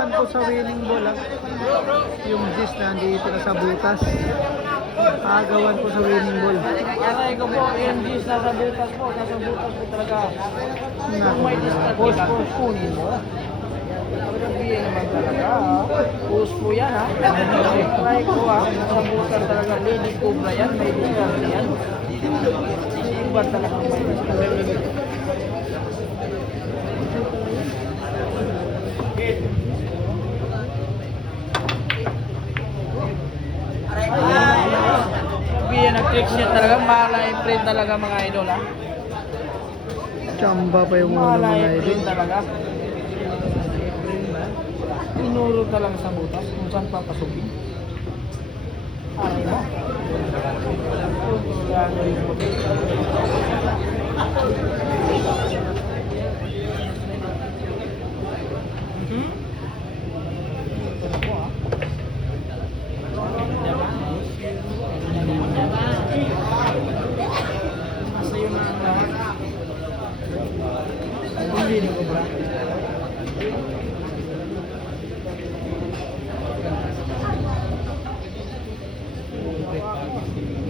agawan po sa winning ball. Yung gist na nandito na sa butas. Agawan po sa winning ball. Aray ko po, yung gis nasa butas po. Nasa butas po talaga. Kung may discard, post kunin mo. Grabe naman talaga. Post po yan ha. Aray ko ha. Nasa butas talaga. Lady Cobra yan. May discard yan. Iba talaga may discard. Nag-trick siya talaga, mala-imprint talaga mga idol ha. Chamba pa yung ulo mga idol. Mala-imprint talaga. Inuro talaga sa butas kung saan papasukin. Aray mo.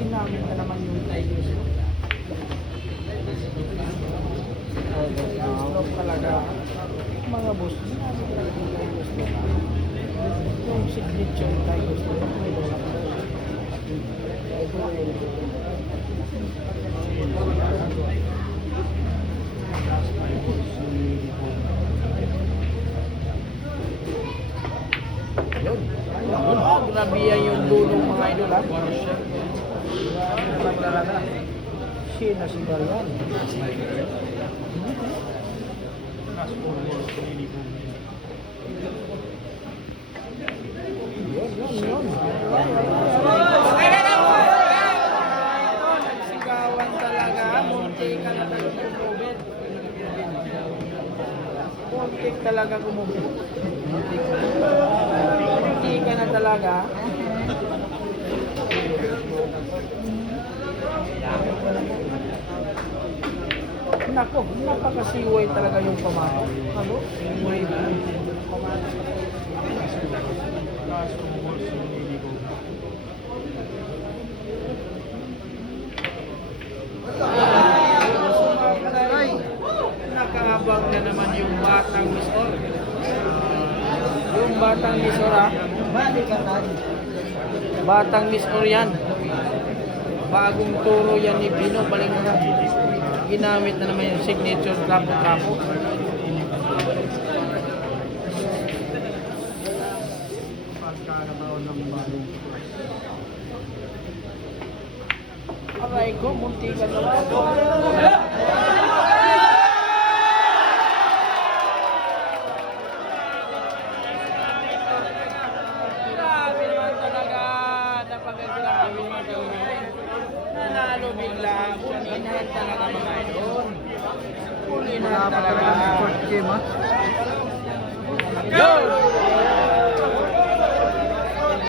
Ginamit na naman yung Tigers. Stroke talaga. Mga boss, ginamit talaga yung Tigers. Yung signature Tigers. Grabe yan yung dulong mga idol ha. Talaga. Sina si Dalian. Yun. Nagsigawan talaga. Muntik ka na talaga kumubit. Muntik talaga kumubit. Muntik ka na talaga. Nako, napakasiway talaga yung pamato. Ano? Siway na. Nakahabang na naman yung batang misor. Yung batang misor ha. Batang misor yan. Bagong turo yan ni Pino. Balik na. Ginamit na naman yung signature trapo-trapo. Aray ko, munti ka na lang. Grabe naman talaga. Napakagrabe naman talaga. Nanalo bigla. Ulinahan talaga mga idol. Ulinahan talaga. Short game ha. Yo!